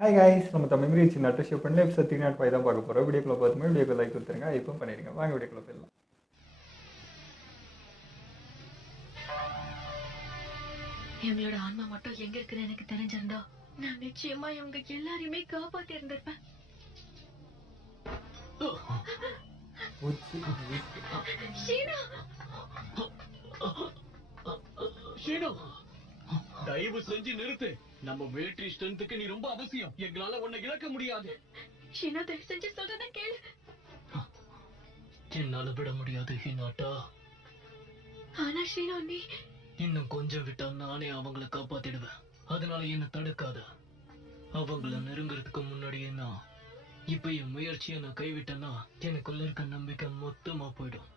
Hi guys, நம்ம memory வச்சு நட்டு ஷோ பண்ணல எபிசோட் 305 தான் பார்க்க போகிறோம். வீடியோக்குள்ள பார்த்துமே வீடியோக்கு லைக் கொடுத்துருங்க, இப்போ பண்ணிடுங்க. வாங்க வீடியோக்குள்ள போயிடலாம். இவங்களோட ஆன்மா மட்டும் எங்க இருக்குன்னு எனக்கு தெரிஞ்சிருந்தா நான் நிச்சயமா இவங்க எல்லாரையுமே காப்பாத்தி இருந்திருப்பேன். தயவு செஞ்சு நிறுத்து. நம்ம மிலிட்டரி ஸ்ட்ரென்த்துக்கு நீ ரொம்ப அவசியம். எங்களால உன்னை இழக்க முடியாது. ஷீனா, தயவு செஞ்சு சொல்றத கேளு. என்னால விட முடியாது ஹினாட்டா. ஆனா ஷீனா, நீ இன்னும் கொஞ்சம் விட்டா நானே அவங்கள காப்பாத்திடுவேன். அதனால என்ன தடுக்காத. அவங்கள நெருங்குறதுக்கு முன்னாடியே நான் இப்ப என் முயற்சியை நான் கைவிட்டேன்னா எனக்குள்ள இருக்க நம்பிக்கை மொத்தமா போயிடும்.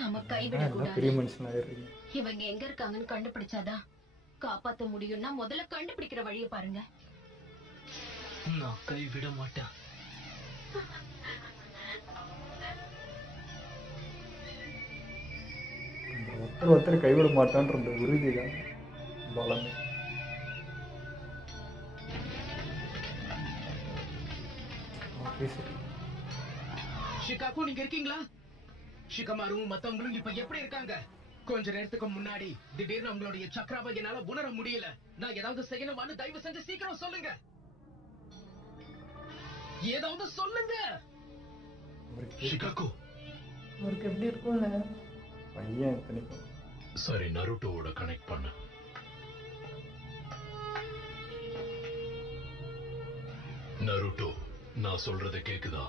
நம்ம கைவிட பெரிய கூடாது. மனுஷனாயிருக்கீங்க. இவங்க எங்க இருக்காங்கன்னு கண்டுபிடிச்சாதான் காப்பாத்த முடியும்னா முதல்ல கண்டுபிடிக்கிற வழியை பாருங்க. நான் கைவிட மாட்டேன். ஒருத்தர் கைவிட மாட்டான்ற உறுதிதான் பலம். ஷிகாகோ, நீங்க இருக்கீங்களா? ஷிகமாரும் மத்தவங்களும் இப்ப எப்படி இருக்காங்க? கொஞ்ச நேரத்துக்கு முன்னாடி திடீர்னு அவங்களுடைய சக்கராவை என்னால உணர முடியல. நான் ஏதாவது செய்யணுமான்னு தயவு செஞ்சு சீக்கிரம் சொல்லுங்க. ஏதாவது சொல்லுங்க. ஷிகாகோ, அவருக்கு எப்படி இருக்கும்ல பையன் எத்தனைக்கும். சரி, நருட்டோவோட கனெக்ட் பண்ண. நருட்டோ, நான் சொல்றத கேக்குதா?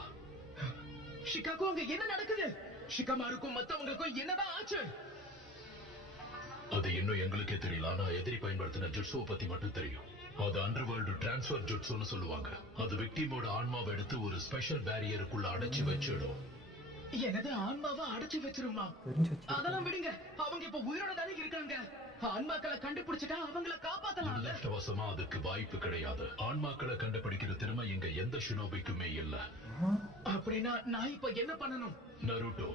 ஷிகாகோ, அங்க என்ன நடக்குது? ஷிகமாருக்கும் மத்தவங்களுக்கும் என்னதான் ஆச்சு? அது இன்னும் எங்களுக்கே தெரியல. ஆனா எதிரி பயன்படுத்தின ஜுட்ஸுவை பத்தி மட்டும் தெரியும். அது அண்டர்வேர்ல்டு டிரான்ஸ்ஃபர் ஜுட்ஸுன்னு சொல்லுவாங்க. அது விக்டிமோட ஆன்மாவை எடுத்து ஒரு ஸ்பெஷல் பேரியருக்குள்ள அடைச்சு வச்சிடும். எனது ஆன்மாவை அடைச்சு வச்சிருமா? அதெல்லாம் விடுங்க. அவங்க இப்ப உயிரோட தானே இருக்காங்க. ஆன்மாக்களை கண்டுபிடிச்சிட்டா அவங்கள காப்பாத்தலாம். துரதிர்ஷ்டவசமா அதுக்கு வாய்ப்பு கிடையாது. ஆன்மாக்களை கண்டுபிடிக்கிற திறமை இங்க எந்த ஷினோபிக்குமே இல்ல. அப்படின்னா நான் இப்ப என்ன பண்ணணும்? நருட்டோ,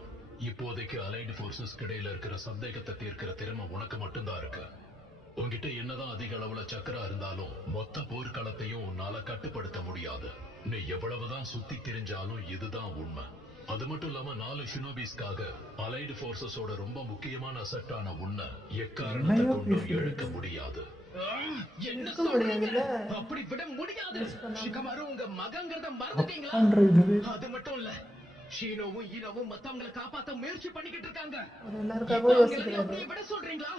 இப்போதைக்கு அலைடு போர்சஸ் இடையில இருக்கிற சந்தேகத்தை தீர்க்கிற திறமை உனக்கு மட்டும்தான் இருக்கு. உன்கிட்ட என்னதான் அதிக அளவுல சக்கரா இருந்தாலும் மொத்த போர்க்களத்தையும் உன்னால கட்டுப்படுத்த முடியாது. நீ எவ்வளவுதான் சுத்தி திரிஞ்சாலும் இதுதான் உண்மை. அது மட்டும் இல்லாம 4 ஷினோபிஸ்காக அலைடு போர்சஸோட ரொம்ப முக்கியமான அசெட்டான உன்னை எக்காரணத்தை கொண்டும் இழக்க முடியாது. என்ன சொல்றீங்க? அப்படி விட முடியாது. ஷிகமாரு உங்க மகங்கிறத மறந்துட்டீங்களா? அது மட்டும் இல்ல, ஷீனோவும் ஈனோவும் மத்தவங்களை காப்பாத்த முயற்சி பண்ணிக்கிட்டு இருக்காங்க. அப்படியே விட சொல்றீங்களா?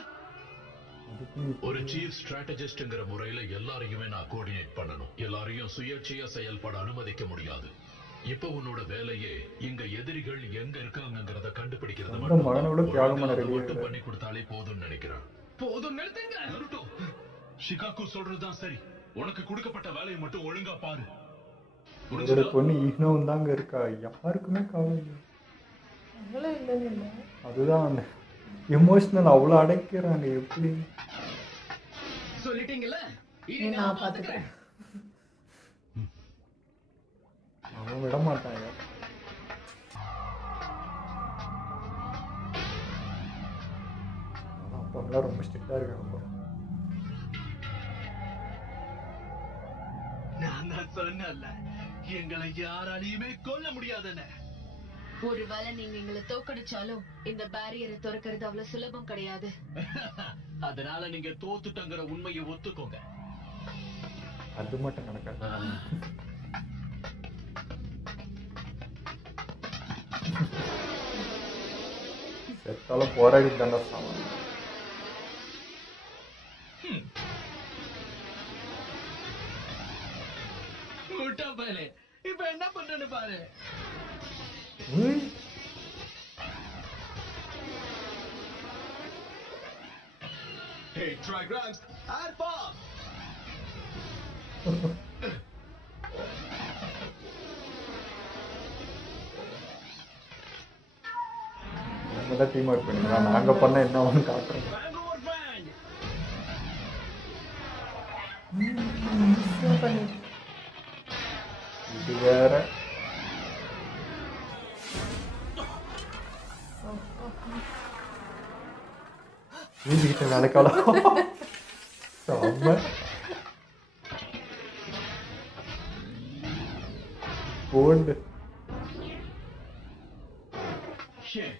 ஒரு சீஃப் ஸ்ட்ராட்டஜிஸ்ட்ங்கிற முறையில எல்லாரையுமே நான் கோஆர்டினேட் பண்ணணும். எல்லாரையும் சுயேட்சையா செயல்பட அனுமதிக்க முடியாது. இப்ப உன்னோட வேலையே இங்க எதிரிகள் எங்க இருக்காங்கிறத கண்டுபிடிக்கிறது மட்டும் பண்ணி கொடுத்தாலே போதும்னு நினைக்கிறேன். போதும், நிறுத்துங்க. நருட்டோ, ஷிகாகோ சொல்றதுதான் சரி. உனக்கு கொடுக்கப்பட்ட வேலையை மட்டும் ஒழுங்கா பாரு. உங்களோட பொண்ணு ஈனோவும் தாங்க இருக்கா, யாருக்குமே கவலை இல்லை. அதுதான் அந்த எமோஷனல் அவ்வளோ அடைக்கிறாங்க. எப்படி சொல்லிட்டீங்கல்ல, இனி நான் பாத்துக்கிறேன். அவன் விட மாட்டாங்க. அப்பா ரொம்ப ஸ்ட்ரிக்டா இருக்காங்க. நான் தான் சொன்னேன்ல, எங்களை யாராலையுமே கொல்ல முடியாதுன்னு. ஒருவேளை நீங்க எங்களை தோக்கடிச்சாலும் இந்த பேரியரை திறக்கிறது அவ்வளவு சுலபம் கிடையாது. அதனால நீங்க தோத்துட்டங்கிற உண்மையை ஒத்துக்கோங்க. அது மட்டும் நடக்காது. செத்தாலும் போராடி தாண்டா சாமான். இப்ப என்ன பண்றேன்னு பாரு. Hey, try grunts. Add bomb. நம்ம தான் டீம் ஒர்க் பண்ணிக்கலாம். நாங்க பண்ண என்ன ஒன்று காட்டுறோம். இது வேற வீட்டுக்கிட்ட வேலைக்காலம் செம்ம. Bolt Shit.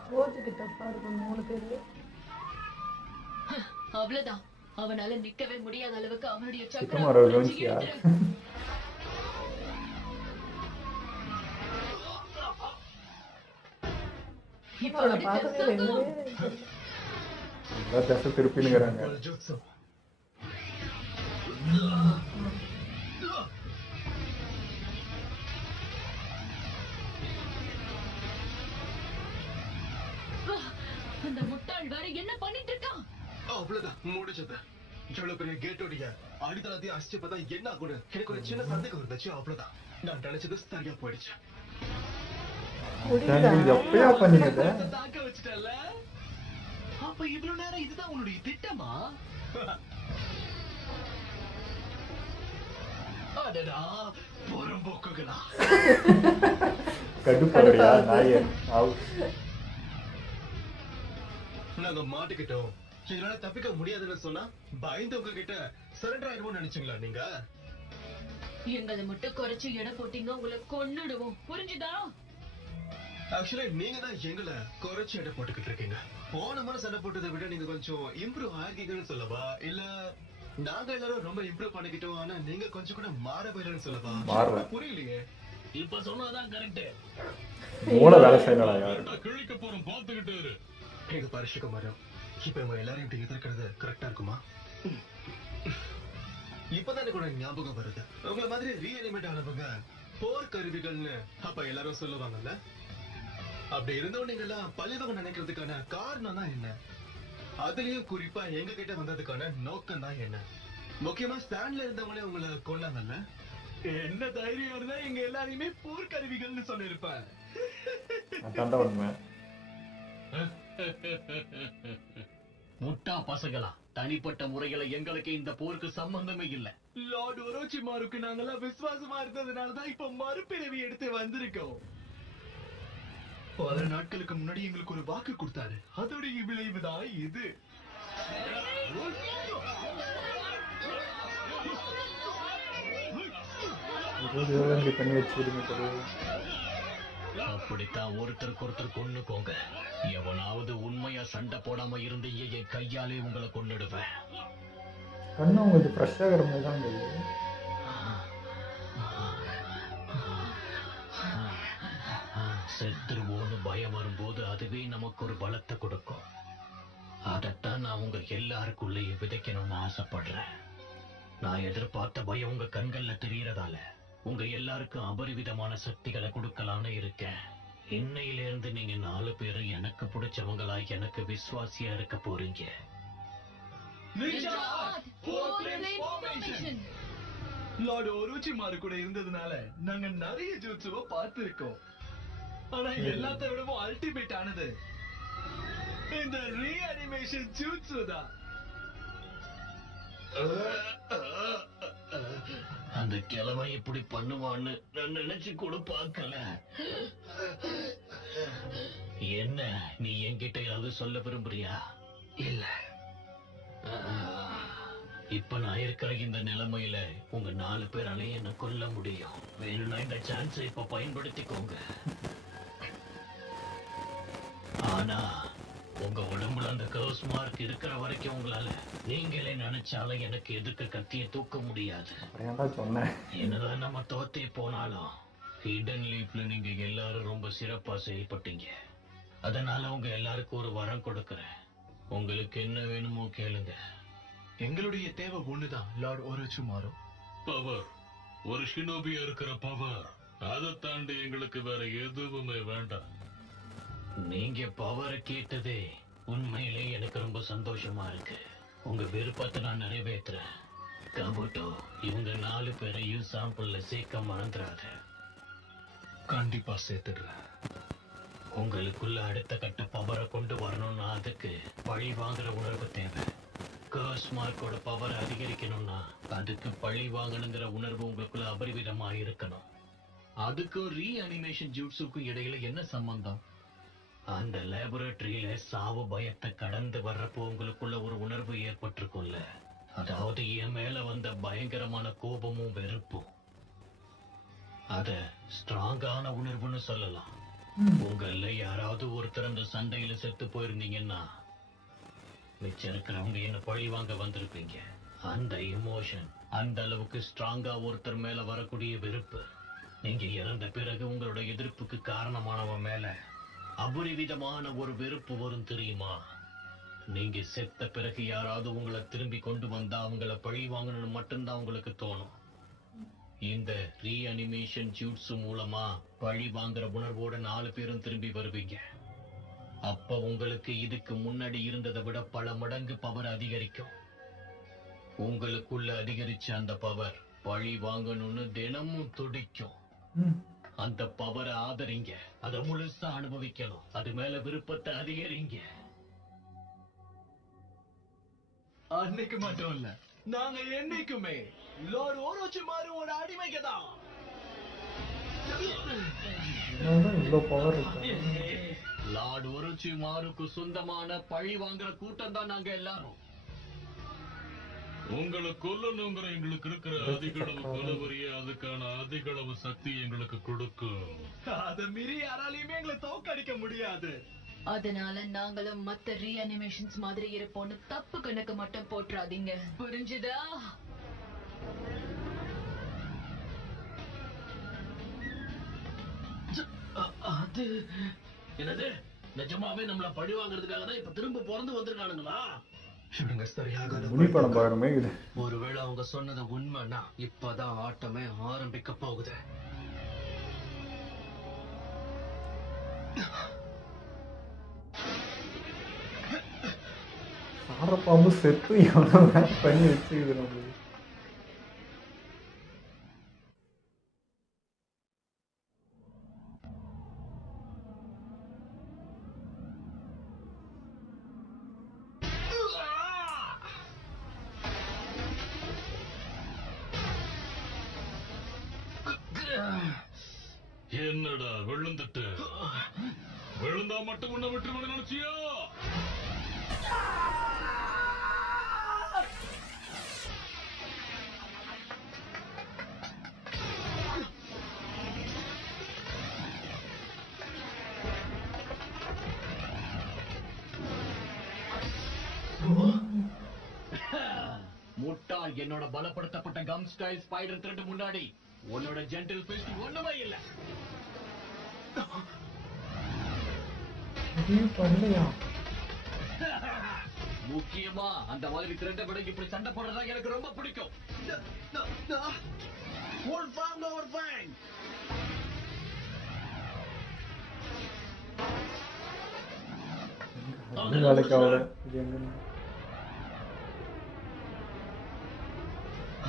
ஸ்டோரிக்கு டஃப்பா இருக்கும் 3 பேரு. அவ்வளவுதான். அவனால நிக்கவே முடியாத அளவுக்கு அவனுடைய சுத்தமா ஒரு சக்கரம் லோன்சியா இப்ப அவனை அடுத்து பார்க்கவே சத்தம். ரெண்டு எல்லாம் தசை திருப்பினுங்கிறாங்க. ஒரு jutsu. அந்த முட்டாள் வேற என்ன பண்ணிட்டு இருக்கான்? அவ்வளவுதான் முடிச்சது. இவ்வளவு பெரிய கேட்டோடைய அடித்தளத்தையும் அசிச்சு பார்த்தா என்ன ஆகும்? எனக்கு ஒரு சின்ன சந்தேகம் இருந்துச்சு, அவ்வளவுதான். நான் நினைச்சது சரியா போயிடுச்சு. இது எப்பயா பண்ணீங்க? தாக்க வச்சுட்டல. அப்ப இவ்வளவு நேரம் இதுதான் உன்னுடைய திட்டமா? அடடா புறம்போக்குகளா. கடுப்படையா நாயே. நாங்க மாட்டிக்கிட்டோம். இதனால தப்பிக்க முடியாதுன்னு சொன்னா பயந்தவங்க கிட்ட சரண்டர் ஆயிடுவோம்னு நினைச்சீங்களா நீங்க? எங்களை மட்டும் குறைச்சு எடை போட்டீங்க, உங்களை கொன்னுடுவோம். புரிஞ்சுதா? ஆக்சுவலி நீங்க தான் எங்களை குறைச்சு எடை போட்டுக்கிட்டு இருக்கீங்க. போன முறை சண்டை போட்டதை விட நீங்க கொஞ்சம் இம்ப்ரூவ் ஆயிருக்கீங்கன்னு சொல்லவா, இல்ல நாங்க எல்லாரும் ரொம்ப இம்ப்ரூவ் பண்ணிக்கிட்டோம் ஆனா நீங்க கொஞ்சம் கூட மாறவே இல்லைன்னு சொல்லவா? மாறல. புரியலையே. இப்ப சொன்னதான் கரெக்ட். மூளை வேலை செய்யலாம் யாரு? கிழிக்க போறோம் பாத்துக்கிட்டு இரு. எங்க பரிசுக்கு மரம் இப்ப இவங்க எல்லாரும் இப்படி எதிர்க்கிறது கரெக்டா இருக்குமா? இப்பதான் கூட ஞாபகம் வருது. உங்களை மாதிரி ரீஅனிமேட் ஆனவங்க போர் கருவிகள்னு அப்ப எல்லாரும் சொல்லுவாங்கல்ல. அப்படி இருந்தோம் நீங்க எல்லாம் பழிவங்க நினைக்கிறதுக்கான காரணம் தான் என்ன? அதுலயும் குறிப்பா எங்க கிட்ட வந்ததுக்கான நோக்கம் தான் என்ன? முக்கியமா ஸ்டாண்ட்ல இருந்தவங்களே உங்களை கொண்டாங்கல்ல. என்ன தைரியம் இருந்தா எங்க எல்லாரையுமே போர் கருவிகள்னு சொல்லிருப்பேன். அதான்டா உண்மை. முட்டா பசங்களா, தனிப்பட்ட முறையில எங்களுக்கு இந்த போருக்கு சம்பந்தமே இல்ல. லார்ட் ஒரோச்சிமாருக்கு நாங்கெல்லாம் விசுவாசமா இருந்ததுனாலதான் இப்ப மறுபிறவி எடுத்து வந்திருக்கோம். பல நாட்களுக்கு முன்னாடி எங்களுக்கு ஒரு வாக்கு கொடுத்தாரு, அதோடைய விளைவுதான் இது. பண்ணி வச்சிருங்க. அப்படித்தான் ஒருத்தருக்கு ஒருத்தர் கொன்னுக்கோங்க. எவனாவது உண்மையா சண்டை போடாம இருந்தீங்க என் கையாலே உங்களை கொன்னுடுவேன். கண்ணு உங்களுக்கு ஃப்ரெஷ் ஆகிற மாதிரி தான் இருக்குது. செத்துருவோன்னு பயம் வரும்போது அதுவே நமக்கு ஒரு பலத்தை கொடுக்கும். அதைத்தான் நான் உங்க எல்லாருக்குள்ளேயும் விதைக்கணும்னு ஆசைப்படுறேன். நான் எதிர்பார்த்த பயம் உங்க கண்கள்ல தெரியறதால உங்க எல்லாருக்கும் அபரிவிதமான சக்திகளை கொடுக்கலான்னு இருக்கேன். இன்னையிலிருந்து நீங்க 4 பேரும் எனக்கு பிடிச்சவங்களா, எனக்கு விசுவாசியா இருக்க போறீங்க. லார்ட் ஒரோச்சிமாரு கூட இருந்ததுனால நாங்க நிறைய ஜூட்சுவை பார்த்திருக்கோம். ஆனா எல்லாத்த விடவும் அல்டிமேட் ஆனது இந்த ரீஅனிமேஷன் ஜூட்சு தான். அந்த கிழமை இப்படி பண்ணுவான்னு நான் நினைச்சு கூட பார்க்கல. என்ன நீ என்கிட்ட ஏதாவது சொல்ல விரும்புறியா? இல்ல. இப்ப நான் இருக்கிற இந்த நிலைமையில உங்க 4 பேராலையும் என்ன கொல்ல முடியும். வேணும்னா இந்த சான்ஸை இப்ப பயன்படுத்திக்கோங்க. ஆனா உங்க உடம்புல அந்த கர்ஸ் மார்க் இருக்கிற வரைக்கும் உங்களால நீங்களே நினைச்சாலும் எனக்கு எதுக்கு கத்திய தூக்க முடியாது. சொன்னேன். என்னதான் நம்ம தோத்தே போனாலும் ஹிடன் லீஃப்ல நீங்க எல்லாரும் ரொம்ப சிறப்பா செயல்பட்டீங்க. அதனால உங்க எல்லாருக்கும் ஒரு வரம் கொடுக்கறேன். உங்களுக்கு என்ன வேணுமோ கேளுங்க. எங்களுடைய தேவை ஒண்ணுதான் லார்ட் ஒரோச்சிமாரு. பவர். ஒரு ஷினோபியா இருக்கிற பவர். அதை தாண்டி எங்களுக்கு வேற எதுவுமே வேண்டாம். நீங்க பவரை கேட்டதே உண்மையிலே எனக்கு ரொம்ப சந்தோஷமா இருக்கு. உங்க விருப்பத்தை நான் நிறைவேற்றுறேன். கபுட்டோ, இவங்க 4 பேரையும் சாம்பிள்ல சேர்க்க மறந்துடாத. கண்டிப்பா சேர்த்துடுறேன். உங்களுக்குள்ள அடுத்த கட்ட பவரை கொண்டு வரணும்னா அதுக்கு பழி வாங்குற உணர்வு தேவை. கர்ஸ் மார்க்கோட பவரை அதிகரிக்கணும்னா அதுக்கு பழி வாங்கணுங்கிற உணர்வு உங்களுக்குள்ள அபரிவிதமா இருக்கணும். அதுக்கும் ரீஅனிமேஷன் ஜூட்ஸுக்கும் இடையில என்ன சம்பந்தம்? அந்த லேபரேட்டரியில சாவு பயத்தை கடந்து வர்றப்போ உங்களுக்குள்ள ஒரு உணர்வு ஏற்பட்டிருக்கும்ல, அதாவது என் மேல வந்த பயங்கரமான கோபமும் வெறுப்பும். அத ஸ்ட்ராங்கான உணர்வுன்னு சொல்லலாம். உங்கள யாராவது ஒருத்தர் அந்த சண்டையில செத்து போயிருந்தீங்கன்னா மிச்சம் இருக்கிறவங்க என்ன பழி வாங்க வந்திருப்பீங்க. அந்த எமோஷன், அந்த அளவுக்கு ஸ்ட்ராங்கா ஒருத்தர் மேல வரக்கூடிய வெறுப்பு, நீங்க இறந்த பிறகு உங்களோட எதிர்ப்புக்கு காரணமானவன் மேல அபரிவிதமான ஒரு வெறுப்பு வரும் தெரியுமா? நீங்க செத்த பிறகு யாராவது உங்களை திரும்பி கொண்டு வந்தா அவங்கள பழி வாங்கணும்னு மட்டும்தான் உங்களுக்கு தோணும். இந்த ரீஅனிமேஷன் ஜூட்ஸு மூலமா பழி வாங்குற உணர்வோட 4 பேரும் திரும்பி வருவீங்க. அப்ப உங்களுக்கு இதுக்கு முன்னாடி இருந்ததை விட பல மடங்கு பவர் அதிகரிக்கும். உங்களுக்குள்ள அதிகரிச்ச அந்த பவர் பழி வாங்கணும்னு தினமும் துடிக்கும். அந்த பவரை ஆதரிங்க, அதை முழுசா அனுபவிக்கணும், அது மேல விருப்பத்தை அதிகரிங்க. அன்னைக்கு மட்டும் இல்ல, நாங்க என்னைக்குமே லார்ட் ஓரோச்சிமாருவோட அடிமைங்க தான். இவ்வளோ பவர் இருக்கு. லார்ட் ஓரோச்சிமாருக்கு சொந்தமான பழி வாங்குற கூட்டம் தான் நாங்க எல்லாரும். உங்களை கொல்லணுங்கிற எங்களுக்கு இருக்கிற அதிகளவு கொலவரிய, அதுக்கான அதிகளவு சக்தி எங்களுக்கு கொடுக்கும். அதை மீறி யாராலையுமே எங்களை தோக்கடிக்க முடியாது. அதனால நாங்களும் மத்த ரீஅனிமேஷன்ஸ் மாதிரி இருப்போம்னு தப்பு கணக்கு மட்டும் போட்டுறாதீங்க, புரிஞ்சுதா? அது என்னது? நிஜமாவே நம்மள பழி வாங்குறதுக்காக தான் இப்ப திரும்ப பிறந்து வந்திருக்கானுங்களா? இவனுங்க சரியாகாத முனி படம் பாக்குறமே இது. ஒருவேளை அவங்க சொன்னது உண்மைன்னா இப்பதான் ஆட்டமே ஆரம்பிக்க போகுது. சாரப்பாம்பு செத்து எவ்வளவு பண்ணி வச்சுக்குது நம்மளுக்கு. என்னடா விழுந்துட்டு? விழுந்தா மட்டும் உன்னை விட்டு விட நினைச்சியா? முட்டாள், என்னோட பலப்படுத்தப்பட்ட கம் ஸ்டைல் ஸ்பைடர் த்ரெட் முன்னாடி உன்னோட ஜென்டில் ஃபிஸ்ட் ஒண்ணுமே இல்ல. பண்ணலையா? முக்கியமா அந்த மாதிரி த்ரெட்டை விட இப்படி சண்டை போடுறதா எனக்கு ரொம்ப பிடிக்கும். ஒரு ஃபேங் ஒரு ஃபேங். வேலைக்கு ஆகல. இது எங்க?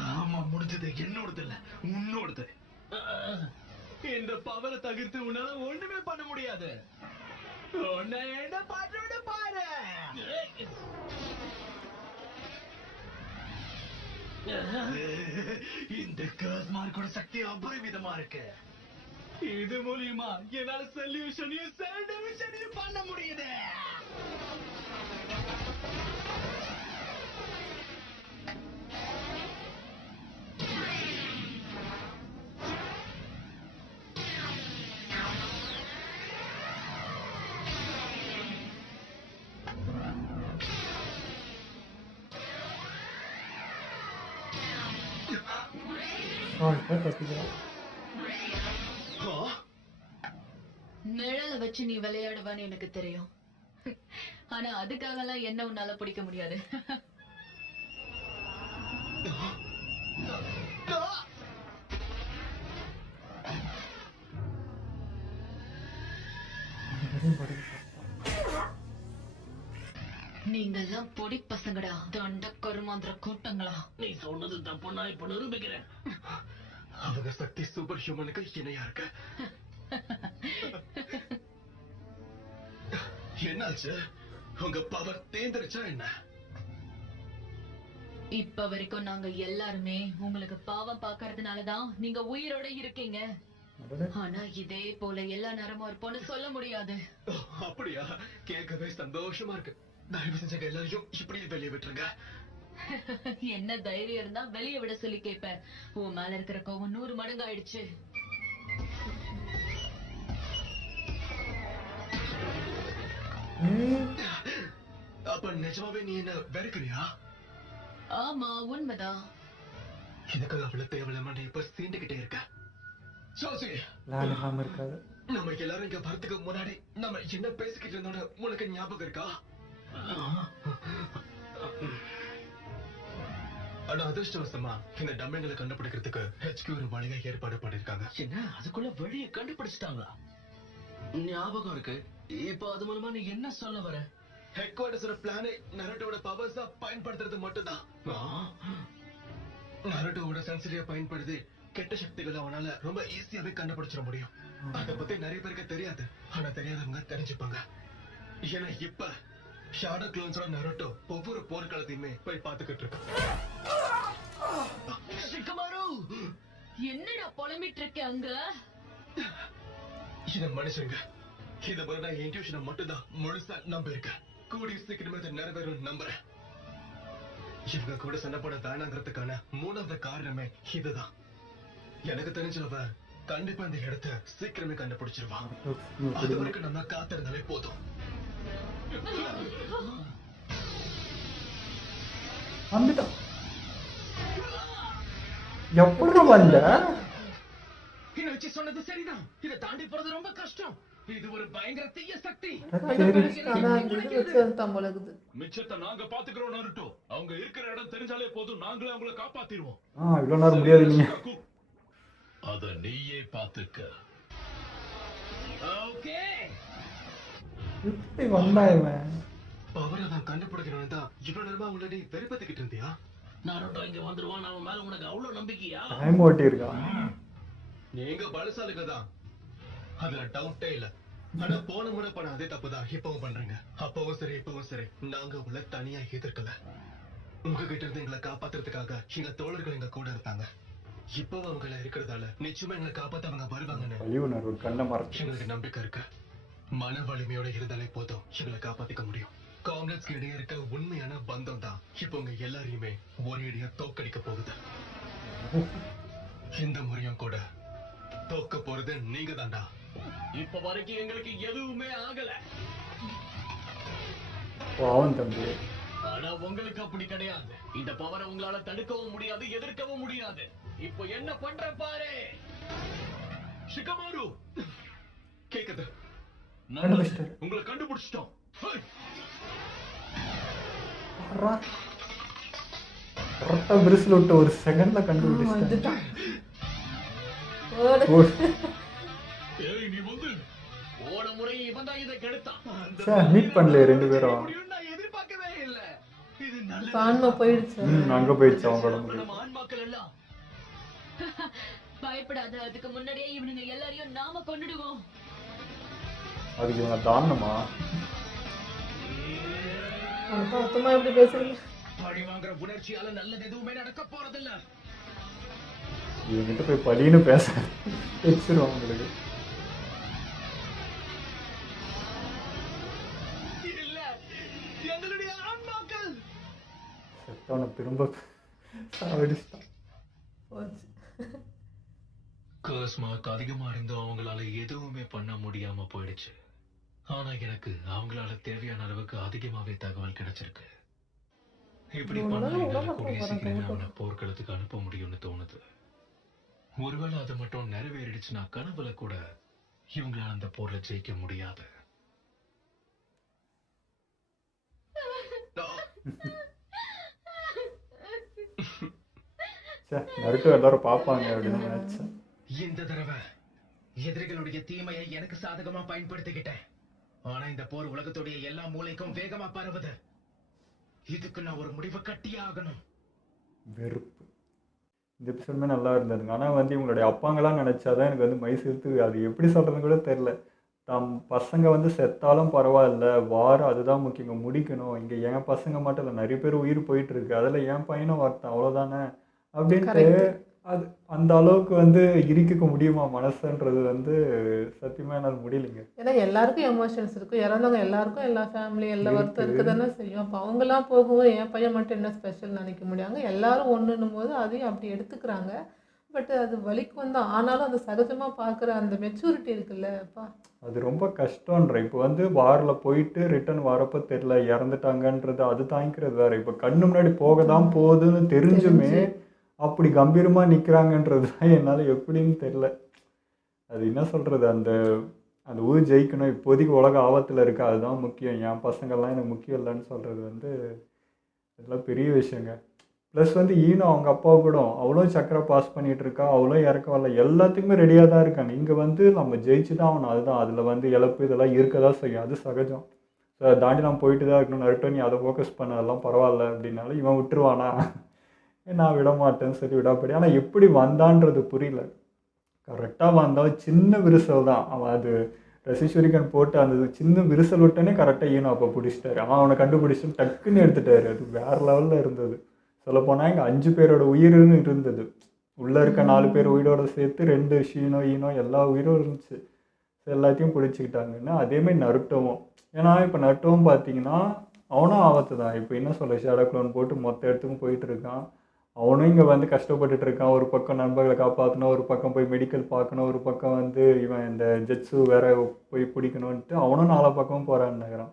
ஆமா, முடிஞ்சது. என்னோடது இல்ல, உன்னோடது. இந்த பவரை தவிர்த்து உன்னால ஒண்ணுமே பண்ண முடியாது. உன்னை என்ன பாட்டோட பாரு. இந்த கர்ஸ் மார்க்கோட சக்தி அபரிவிதமா இருக்கு. இது மூலியமா என்னால சொல்யூஷனையும் செல் டிவிஷனையும் பண்ண முடியுது. நிழல வச்சு நீ விளையாடுவான்னு எனக்கு தெரியும். ஆனா அதுக்காக எல்லாம் என்ன உன்னால பிடிக்க முடியாது. நீங்கெல்லாம் பொடி பசங்கடா, தண்ட கருமாந்திர கூட்டங்களா. நீ சொன்னது தப்பு, நான் இப்ப நிரூபிக்கிறேன். அவங்க சக்தி சூப்பர் ஹியூமனுக்கு இணையா இருக்கு. என்னாச்சு? உங்க பவர் தேர்ந்தெடுச்சா என்ன? இப்ப வரைக்கும் நாங்க எல்லாருமே உங்களுக்கு பாவம் பாக்கறதுனாலதான் நீங்க உயிரோட இருக்கீங்க. ஆனா இதே போல எல்லா நேரமும் இருப்போம்னு சொல்ல முடியாது. அப்படியா? கேட்கவே சந்தோஷமா இருக்கு. தயவு செஞ்ச எல்லாரையும் இப்படியே வெளியே விட்டுருங்க. என்ன தைரியம் இருந்தா வெளியே விட சொல்லி கேட்பேன். உன் மேல இருக்கிற கோவம் 100 மடங்கு ஆயிடுச்சு. அப்ப நிஜமாவே நீ என்ன வெறுக்கிறியா? ஆமா, உண்மைதான். இதுக்காக அவ்வளவு தேவையில்லாம நீ இப்ப சீண்டுகிட்டே இருக்க. சோசி, இல்லாம இருக்காது. நம்ம எல்லாரும் இங்க வரதுக்கு முன்னாடி நம்ம என்ன பேசிக்கிட்டு இருந்தோம்னு உனக்கு ஞாபகம் இருக்கா? ஆனா அதிர்ஷ்டவசமா இந்த டம்மிங்களை கண்டுபிடிக்கிறதுக்கு HQ ஒரு வழியை ஏற்பாடு பண்ணிருக்காங்க. என்ன அதுக்குள்ள வழியை கண்டுபிடிச்சிட்டாங்களா? ஞாபகம் இருக்கு. இப்ப அது மூலமா நீ என்ன சொல்ல வர? ஹெட் குவார்டர்ஸோட பிளானே நருட்டோட பவர்ஸா பயன்படுத்துறது மட்டும்தான். நருட்டோட சென்சரியா பயன்படுத்தி கெட்ட சக்திகளை அவனால ரொம்ப ஈஸியாவே கண்டுபிடிச்சிட முடியும். அத பத்தி நிறைய பேருக்கு தெரியாது. ஆனா தெரியாதவங்க தெரிஞ்சுப்பாங்க. ஏன்னா இப்ப ஷாடோ க்ளோன்ஸோட நருட்டோ ஒவ்வொரு போர்க்களத்தையுமே போய் பாத்துக்கிட்டு இருக்கான். ஷிகமாரு, என்னடா புலம்பிட்டு இருக்க அங்க? இத மனுஷங்க இத வர நான் இன்ட்யூஷனை மட்டும்தான் முழுசா நம்ப இருக்கேன். கூடிய சீக்கிரமே அதை நிறைவேறும் நம்புறேன். இவங்க கூட சண்டை போட வேணாங்கிறதுக்கான 3வது காரணமே இதுதான். எனக்கு தெரிஞ்சவ கண்டிப்பா இந்த இடத்தை சீக்கிரமே கண்டுபிடிச்சிருவான். அது வரைக்கும் நம்ம காத்திருந்தாலே போதும். வந்துட்டான். எப்படி வந்த? இனச்சி சொன்னது சரிதான். இதை தாண்டி போறது ரொம்ப கஷ்டம். இது ஒரு பயங்கர தீய சக்தி. மிச்சத்தை நாங்க பாத்துக்கிறோம் நருட்டோ. அவங்க இருக்கிற இடம் தெரிஞ்சாலே போதும், நாங்களே அவங்கள காப்பாத்திடுவோம். இவ்வளவு நேரம் முடியாது. நீங்க அத நீயே பாத்துக்க. ஓகே, எப்படி வந்தா இவன்? பவரை நான் கண்டுபிடிக்கணும்னு தான் இவ்வளவு நேரமா உங்களை நீ வெறுப்பத்துக்கிட்டு இருந்தியா? நாரோட்டோ இங்க வந்துருவான். அவன் மேல உனக்கு அவ்வளவு நம்பிக்கையா? டைம் ஓட்டி இருக்கான். நீங்க பலசாலிங்க தான், அதுல டவுட்டே இல்ல. ஆனா போன முறை பண்ண அதே தப்புதான் இப்பவும் பண்றீங்க. அப்பவும் சரி இப்பவும் சரி, நாங்க உங்களை தனியா எதிர்க்கல. உங்ககிட்ட இருந்து எங்களை காப்பாத்துறதுக்காக எங்க தோழர்கள் எங்க கூட இருந்தாங்க. இப்பவும் அவங்கள இருக்கிறதால நிச்சயமா எங்களை காப்பாத்த அவங்க வருவாங்கன்னு வலிவுணர்வு கண்ண மறைச்சு எங்களுக்கு நம்பிக்கை இருக்கு. மன வலிமையோட இருந்தாலே போதும் எங்களை காப்பாத்திக்க முடியும். காங்கிரஸ்க்கு இடையே இருக்க உண்மையான பந்தம் தான் இப்ப உங்க எல்லாரையுமே ஒரேடியா தோக்கடிக்க போகுது. இந்த முறையும் கூட தோக்க போறது நீங்க தான்டா. இப்ப வரைக்கும் எங்களுக்கு எதுவுமே ஆகல. பாவம் தம்பி. ஆனா உங்களுக்கு அப்படி கிடையாது. இந்த பவரை உங்களால தடுக்கவும் முடியாது, எதிர்க்கவும் முடியாது. இப்போ என்ன பண்ற பாரு. ஷிகமாரு, கேக்குது? கண்டுபிடிச்சிட்டாரு. உங்களை கண்டுபிடிச்சிட்டோம். கரெக்டா பிரிஸ்ல விட்டு ஒரு செகண்ட்ல கண்டுபிடிச்சிட்டான். ஏய், நீ வந்து போன முறை இவன் தான் இதை கெடுத்தான். மீட் பண்ணல ரெண்டு பேரும். நான் எதிர்பார்க்கவே இல்ல. இது நல்ல ஆன்மா போயிடுச்சு. அங்க போயிடுச்சு அவங்களோட முடிவு. நம்ம ஆன்மாக்கள் எல்லாம். பயப்படாத, அதுக்கு முன்னாடியே இவனுங்க எல்லாரையும் நாம கொன்னுடுவோம். அதுக்கு இவங்க தாரணமா? மொத்தமா எப்படி பேசுறீங்க? பழி வாங்குற உணர்ச்சியால நல்லது எதுவுமே நடக்க போறதில்ல. இவங்கிட்ட போய் பலின்னு பேச வச்சிருவோம் உங்களுக்கு. இல்ல, எங்களுடைய ஆன்மாக்கள் செத்தவனை திரும்ப சாவடிச்சிட்டான். கர்ஸ் மார்க் அதிகமா இருந்தும் அவங்களால எதுவுமே பண்ண முடியாம போயிடுச்சு. ஆனா எனக்கு அவங்களால தேவையான அளவுக்கு அதிகமாவே தகவல் கிடைச்சிருக்கு. இப்படி பண்ணா என்னால கூடிய சீக்கிரமே அவனை போர்க்களத்துக்கு அனுப்ப முடியும்னு தோணுது. ஒருவேளை அது மட்டும் நிறைவேறிடுச்சுன்னா கனவுல கூட இவங்களால அந்த போர்ல ஜெயிக்க முடியாது. நருட்டோ எல்லாரும் பாப்பாங்க அப்படின்னு நினைச்சேன். இந்த தடவை எதிரிகளுடைய தீமையை எனக்கு சாதகமா பயன்படுத்திக்கிட்டேன். ஆனா இந்த போர் உலகத்துடைய எல்லா மூலைக்கும் வேகமா பரவுது. இதுக்கு நான் ஒரு முடிவை கட்டியே ஆகணும். வெறுப்பு. இந்த எபிசோடுமே நல்லா இருந்ததுங்க. ஆனால் வந்து இவங்களுடைய அப்பாங்களாம் நினச்சாதான் எனக்கு வந்து மைசூர்த்து அது எப்படி சொல்கிறதுன்னு கூட தெரில. தம் பசங்க வந்து செத்தாலும் பரவாயில்ல, வாரம் அதுதான் முக்கியங்க, முடிக்கணும். இங்கே என் பசங்க மட்டும் இல்லை, நிறைய பேர் உயிர் போயிட்டுருக்கு, அதில் என் பையனும் வரட்டும், அவ்வளோதானே அப்படின்ட்டு அது அந்த அளவுக்கு வந்து இறுக்கிக்க முடியுமா மனசுன்றது வந்து சத்தியமாக என்னால் முடியலைங்க. ஏன்னா எல்லாருக்கும் எமோஷன்ஸ் இருக்கும். இறந்தவங்க எல்லாருக்கும் எல்லா ஃபேமிலி எல்லா வருத்தம் இருக்கு. இருக்க தானே செய்யும். அப்போ அவங்கெல்லாம் போகும்போது என் பையன் மட்டும் என்ன ஸ்பெஷல் நினைக்க முடியாங்க. எல்லாரும் ஒன்றுன்னும் போது அதையும் அப்படி எடுத்துக்கிறாங்க. பட் அது வலிக்கும் தான். ஆனாலும் அந்த சகஜமாக பார்க்குற அந்த மெச்சூரிட்டி இருக்குல்ல அப்பா. அது ரொம்ப கஷ்டன்ற. இப்போ வந்து வாரில் போயிட்டு ரிட்டர்ன் வரப்போ தெரில இறந்துட்டாங்கன்றது அது தாங்கிக்கிறது வேற. இப்போ கண்ணு முன்னாடி போக தான் போகுதுன்னு தெரிஞ்சுமே அப்படி கம்பீரமாக நிற்கிறாங்கன்றது தான் என்னால் எப்படின்னு தெரில. அது என்ன சொல்கிறது, அந்த அந்த ஊர் ஜெயிக்கணும், இப்போதைக்கு உலக ஆபத்தில் இருக்கு, அதுதான் முக்கியம், என் பசங்கள்லாம் எனக்கு முக்கியம் இல்லைன்னு சொல்கிறது வந்து இதெல்லாம் பெரிய விஷயங்க. ப்ளஸ் வந்து ஈனும் அவங்க அப்பா கூட அவ்வளோ சக்கரை பாஸ் பண்ணிகிட்டு இருக்கா, அவ்வளோ இறக்க வரல, எல்லாத்துக்குமே ரெடியாக தான் இருக்காங்க. இங்கே வந்து நம்ம ஜெயிச்சு தான் ஆகணும், அதுதான் அதில் வந்து இழப்பு இதெல்லாம் இருக்க தான் செய்யும், அது சகஜம். ஸோ அதை தாண்டி நம்ம போயிட்டு தான் இருக்கணும். நருட்டோ நீ அதை ஃபோக்கஸ் பண்ண அதெல்லாம் பரவாயில்ல அப்படின்னாலும் இவன் விட்டுருவானா, நான் விட மாட்டேன்னு சொல்லி விடாப்படி. ஆனால் எப்படி வந்தான்றது புரியல. கரெக்டாக வந்தால் சின்ன விரிசல் தான், அவன் அது ரசிஸ்வரிக்கன் போட்டு அந்த சின்ன விரிசல் விட்டோன்னே கரெக்டாக ஈனும் அப்போ பிடிச்சிட்டாரு. அவனை கண்டுபிடிச்சு டக்குன்னு எடுத்துட்டாரு. அது வேறு லெவலில் இருந்தது. சொல்லப்போனால் இங்கே 5 பேரோட உயிர்னு இருந்தது. உள்ளே இருக்க 4 பேர் உயிரோட சேர்த்து 2 ஷீனோ ஈனோ எல்லா உயிரும் இருந்துச்சு. எல்லாத்தையும் பிடிச்சிக்கிட்டாங்கன்னா அதேமாதிரி நருட்டோவும். ஏன்னா இப்போ நருட்டோவும் பார்த்தீங்கன்னா அவனும் ஆபத்து தான். இப்போ என்ன சொல்ல, ஷேடோ க்ளோன் போட்டு மொத்த இடத்துக்கும் போயிட்டு இருக்கான். அவனும் இங்கே வந்து கஷ்டப்பட்டுட்டு இருக்கான். ஒரு பக்கம் நண்பர்களை காப்பாற்றணும், ஒரு பக்கம் போய் மெடிக்கல் பார்க்கணும், ஒரு பக்கம் வந்து இவன் இந்த ஜெட்ஸு வேற போய் பிடிக்கணுன்ட்டு அவனும் 4 பக்கமும் போகிறான்னுக்கிறான்.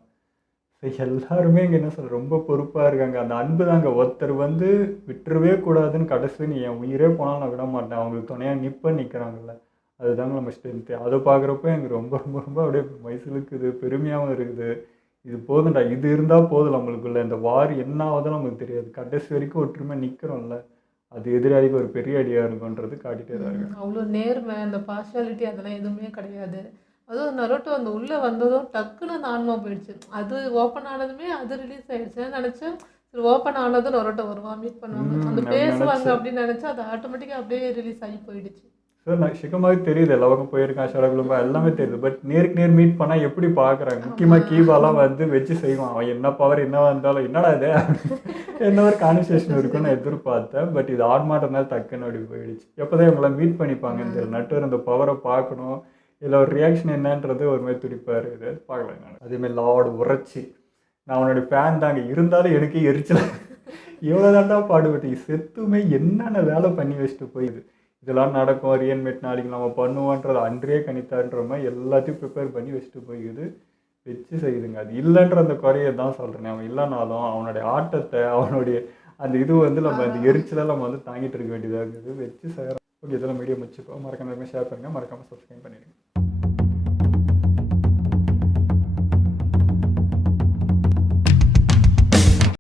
ஸோ எல்லாருமே இங்கே என்ன சொல்ற ரொம்ப பொறுப்பாக இருக்காங்க. அந்த அன்பு தாங்க, ஒருத்தர் வந்து விட்டுறவே கூடாதுன்னு கடைசி நீ என் உயிரே போனாலும் நான் விட மாட்டேன் அவங்களுக்கு துணையாக நிற்கிறாங்கல்ல, அதுதாங்க நம்ம ஸ்ட்ரென்த்து. அதை பார்க்குறப்ப எனக்கு ரொம்ப ரொம்ப ரொம்ப அப்படியே மைசிலுக்குது, பெருமையாகவும் இருக்குது. இது போதும்டா, இது இருந்தால் போதும் நம்மளுக்குள்ள, இந்த வார் என்ன ஆகுதுன்னு நமக்கு தெரியாது, கடைசி வரைக்கும் ஒற்றுமை நிற்கிறோம்ல, அது எதிராளிக்கு ஒரு பெரிய அடியாக இருக்குன்றது காட்டிகிட்டே தான் இருக்கு. அவ்வளோ நேர்மை, அந்த பார்ஷியாலிட்டி அதெல்லாம் எதுவுமே கிடையாது. அதுவும் நருட்டோ அந்த உள்ளே வந்ததும் டக்குன்னு அந்த ஆன்மா போயிடுச்சு. அது ஓப்பன் ஆனதுமே அது ரிலீஸ் ஆயிடுச்சு. நான் நினச்சேன் சரி ஓப்பன் ஆனதும் நருட்டோ வருவான், மீட் பண்ணுவாங்க, அந்த பேசுவாங்க அப்படின்னு நினச்சா அது ஆட்டோமேட்டிக்காக அப்படியே ரிலீஸ் ஆகி போயிடுச்சு. சார் நான் சிக்கமாக தெரியுது, எல்லா பக்கம் போயிருக்கான், ஷடகுலம்பா எல்லாமே தெரியுது. பட் நேருக்கு நேர் மீட் பண்ணால் எப்படி பார்க்குறாங்க, முக்கியமாக கீபாலாம் வந்து வச்சு செய்வான். அவன் என்ன பவர் என்ன வந்தாலும் என்னடா இது என்ன ஒரு கான்வர்சேஷன் இருக்குன்னு எதிர்பார்த்தேன். பட் இது ஆர்மாட்டம்னால டக்குன்னு அப்படி போயிடுச்சு. எப்போ தான் இவங்களாம் மீட் பண்ணிப்பாங்கன்னு தெரியல. நட்டுவர் அந்த பவரை பார்க்கணும், இதில் ஒரு ரியாக்ஷன் என்னன்றது ஒரு மாதிரி துடிப்பார். இது பார்க்கலாம். நான் அதேமாதிரி லாவோட உரைச்சி நான் அவனுடைய ஃபேன் தாங்க, இருந்தாலும் எனக்கு எரிச்சல இவ்வளோ தாண்டா பாடுபட்டு செத்துமே என்னென்ன வேலை பண்ணி வச்சுட்டு போயிடுது. இதெல்லாம் நடக்கும், ரியன்மேட் நாளைக்கு நம்ம பண்ணுவோன்றது அன்றே கணித்தான்ற மாதிரி எல்லாத்தையும் ப்ரிப்பேர் பண்ணி வச்சுட்டு போயிடுது, வச்சு செய்யுதுங்க. அது இல்லைன்ற அந்த குறையை தான் சொல்கிறேன். அவன் இல்லைனாலும் அவனுடைய ஆட்டத்தை அவனுடைய அந்த இது வந்து நம்ம அந்த எரிச்சலை நம்ம வந்து தாங்கிட்டு இருக்க வேண்டியதாக இருக்குது, வச்சு செய்கிறோம். ஓகே, இதெல்லாம் மீடியம் வச்சுக்கோ. மறக்காம ஷேர் பண்ணுங்கள், மறக்காமல் சப்ஸ்கிரைப் பண்ணிடுங்க.